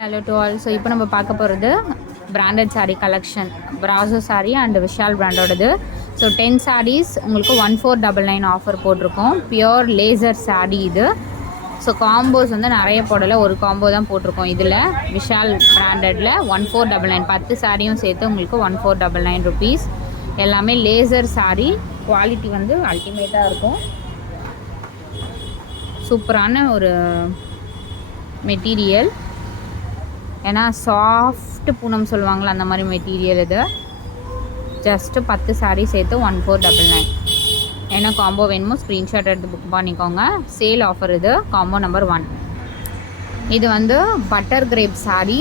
Hello to all. So இப்போ நம்ம பார்க்க போகிறது பிராண்டட் saree கலெக்ஷன் பிராசோ saree அண்ட் விஷால் பிராண்டோடது. ஸோ 10 sarees உங்களுக்கு 1499 ஆஃபர் போட்டிருக்கோம். பியோர் லேசர் saree இது. ஸோ காம்போஸ் வந்து நிறைய போடலை, ஒரு காம்போ தான் போட்டிருக்கோம். இதில் விஷால் பிராண்டடில் 1499 10 சாரியும் சேர்த்து உங்களுக்கு 1499 ருபீஸ். எல்லாமே லேசர் saree, குவாலிட்டி வந்து அல்டிமேட்டாக இருக்கும். சூப்பரான ஒரு மெட்டீரியல், ஏன்னா சாஃப்ட் பூனம் சொல்லுவாங்களா அந்த மாதிரி மெட்டீரியல் இது. ஜஸ்ட்டு 10 சாரீ சேர்த்து 1499. என்ன காம்போ வேணுமோ ஸ்க்ரீன்ஷாட் எடுத்து புக் பண்ணிக்கோங்க. சேல் ஆஃபர் இது, காம்போ நம்பர் 1. இது வந்து பட்டர் கிரேப் சாரீ.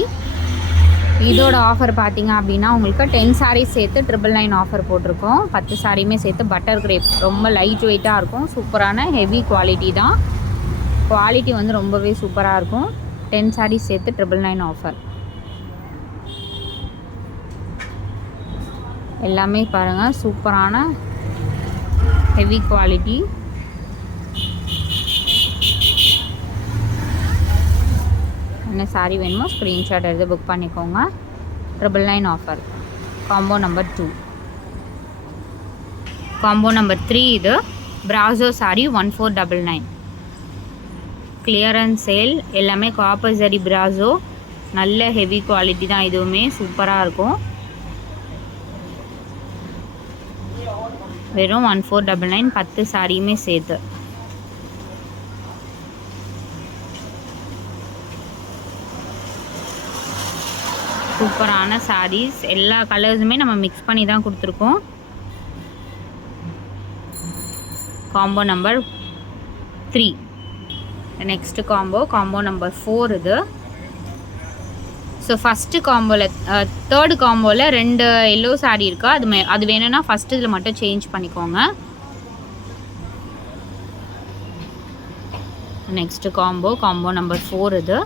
இதோட ஆஃபர் பார்த்தீங்க அப்படின்னா உங்களுக்கு 10 சாரீஸ் சேர்த்து 999 ஆஃபர் போட்டிருக்கோம். 10 சாரியுமே சேர்த்து பட்டர் கிரேப், ரொம்ப லைட் வெயிட்டாக இருக்கும். சூப்பரான ஹெவி குவாலிட்டி தான். குவாலிட்டி வந்து ரொம்பவே சூப்பராக இருக்கும். 10 சாரீஸ் சேர்த்து 999 ஆஃபர். எல்லாமே பாருங்கள், சூப்பரான ஹெவி குவாலிட்டி. என்ன சாரீ வேணுமோ ஸ்க்ரீன்ஷாட் எடுத்து புக் பண்ணிக்கோங்க. 999 offer. Combo number 2. Combo number 3 இது பிராசோ சாரீ 1499. Clearance sale. எல்லாமே காப்பர் ஜரி பிராசோ, நல்ல ஹெவி குவாலிட்டி தான். இதுவுமே சூப்பராக இருக்கும். வெறும் 1499 10 சாரியுமே சேர்த்து. சூப்பரான சாரீஸ், எல்லா கலர்ஸுமே நம்ம மிக்ஸ் பண்ணி தான் கொடுத்துருக்கோம். Combo number 3. Next combo number 4 இது. ஸோ ஃபஸ்ட்டு காம்போவில், தேர்டு காம்போவில் 2 எல்லோ சாரீ இருக்கா, அது வேணும்னா ஃபஸ்ட்டு இதில் மட்டும் சேஞ்ச் பண்ணிக்கோங்க. நெக்ஸ்ட் காம்போ நம்பர் 4 இது.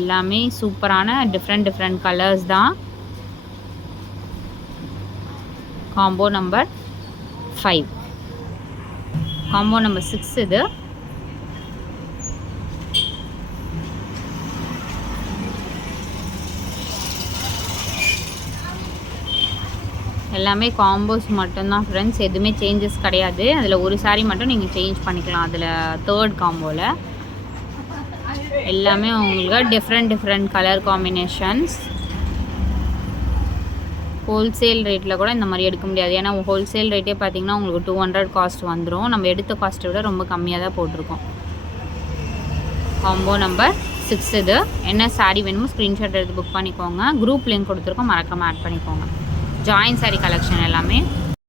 எல்லாமே சூப்பரான டிஃப்ரெண்ட் கலர்ஸ் தான். Combo number 5. காம்போ நம்பர் 6 இது. எல்லாமே காம்போஸ் மட்டும்தான் ஃப்ரெண்ட்ஸ், எதுவுமே சேஞ்சஸ் கிடையாது. அதில் ஒரு சாரீ மட்டும் நீங்கள் சேஞ்ச் பண்ணிக்கலாம். அதில் தேர்ட் காம்போவில் எல்லாமே உங்களுக்கு டிஃப்ரெண்ட் கலர் காம்பினேஷன்ஸ். ஹோல்சேல் ரேட்டில் கூட இந்த மாதிரி எடுக்க முடியாது, ஏன்னா ஹோல்சேல் ரேட்டே பார்த்திங்கன்னா உங்களுக்கு 200 காஸ்ட் வந்துடும். நம்ம எடுத்த காஸ்ட்டை விட ரொம்ப கம்மியாக தான் போட்டிருக்கோம். காம்போ நம்பர் 6 இது. என்ன சாரீ வேணுமோ ஸ்க்ரீன்ஷாட் எடுத்து புக் பண்ணிக்கோங்க. குரூப் லிங்க் கொடுத்துருக்கோம், மறக்காமல் ஆட் பண்ணிக்கோங்க. ஜாயின் சாரீ கலெக்ஷன் எல்லாமே